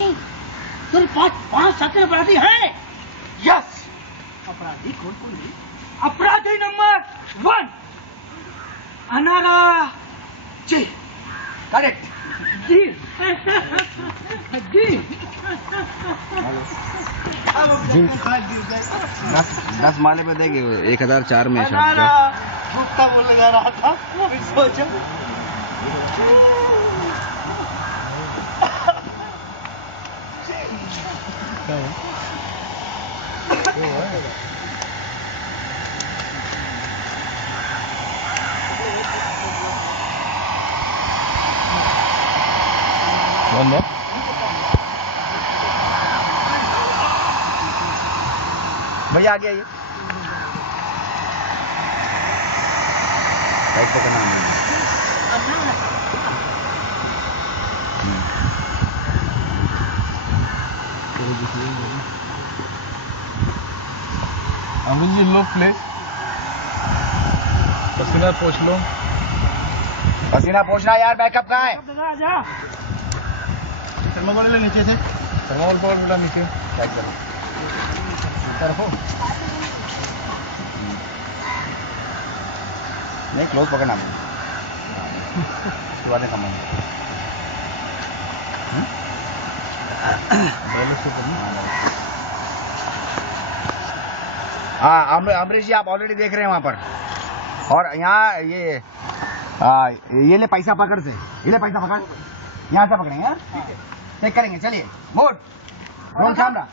तेरे पास 5 साथी अपराधी हैं? यस, अपराधी कौन कौन है? अपराधी नंबर 1 अनारा जी, करेक्ट। जी जी दस माले पे देंगे 1004 में अनारा गुप्ता बोलने जा रहा था, फिर सोचा भैया आगे आइए। साइड पे करना है। अमित जी लो प्लीज, पसीना पोछ लो। पसीना पोछना यार, बैकअप कहाँ है? आजा थर्माकोल ले नीचे से, थर्माकोल पकड़ बेटा नीचे। चेक करो। तरफो नहीं, क्लोज पकड़ना है। उसके बाद कम हाँ, अमरीश जी आप ऑलरेडी देख रहे हैं वहाँ पर। और यहाँ ये ले पैसा पकड़ से, ये ले पैसा पकड़, यहाँ से पकड़ेंगे। चेक करेंगे, चलिए। Mode roll camera.